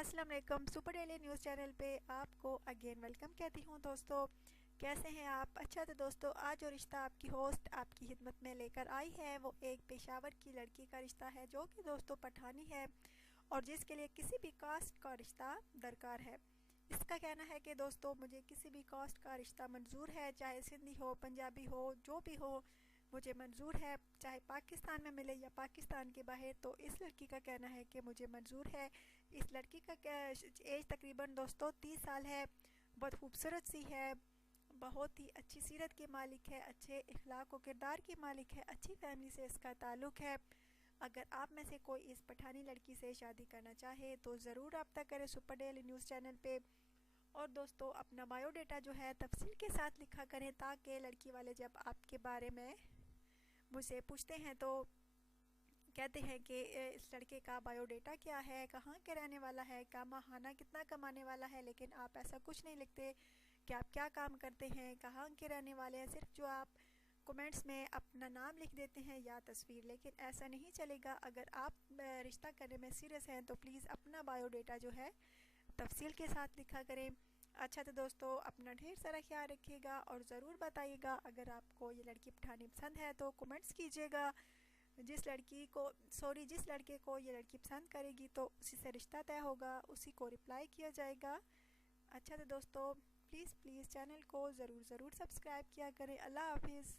अस्सलाम वालेकुम। Super daily news channel पे आपको अगेन वेलकम कहती हूँ। दोस्तों कैसे हैं आप? अच्छा तो दोस्तों आज जो रिश्ता आपकी होस्ट आपकी खिदमत में लेकर आई है वो एक पेशावर की लड़की का रिश्ता है जो कि दोस्तों पठानी है और जिसके लिए किसी भी कास्ट का रिश्ता दरकार है। इसका कहना है कि दोस्तों मुझे किसी भी कास्ट का रिश्ता मंजूर है, चाहे सिंधी हो, पंजाबी हो, जो भी हो मुझे मंजूर है, चाहे पाकिस्तान में मिले या पाकिस्तान के बाहर। तो इस लड़की का कहना है कि मुझे मंजूर है। इस लड़की का एज तकरीबन दोस्तों 30 साल है। बहुत खूबसूरत सी है, बहुत ही अच्छी सीरत की मालिक है, अच्छे इखलाक और किरदार की मालिक है, अच्छी फैमिली से इसका ताल्लुक़ है। अगर आप में से कोई इस पठानी लड़की से शादी करना चाहे तो ज़रूर रब्ता करें सुपर डेली न्यूज़ चैनल पे। और दोस्तों अपना बायोडाटा जो है तफसील के साथ लिखा करें ताकि लड़की वाले जब आपके बारे में मुझसे पूछते हैं तो कहते हैं कि इस लड़के का बायोडाटा क्या है, कहाँ के रहने वाला है, क्या माहाना कितना कमाने वाला है। लेकिन आप ऐसा कुछ नहीं लिखते कि आप क्या काम करते हैं, कहाँ के रहने वाले हैं। सिर्फ जो आप कमेंट्स में अपना नाम लिख देते हैं या तस्वीर। लेकिन ऐसा नहीं चलेगा। अगर आप रिश्ता करने में सीरियस हैं तो प्लीज़ अपना बायोडाटा जो है तफसील के साथ लिखा करें। अच्छा तो दोस्तों अपना ढेर सारा ख्याल रखिएगा और ज़रूर बताइएगा अगर आपको ये लड़की पठानी पसंद है तो कमेंट्स कीजिएगा। जिस लड़के को ये लड़की पसंद करेगी तो उसी से रिश्ता तय होगा, उसी को रिप्लाई किया जाएगा। अच्छा तो दोस्तों प्लीज़ चैनल को ज़रूर सब्सक्राइब किया करें। अल्लाह हाफिज़।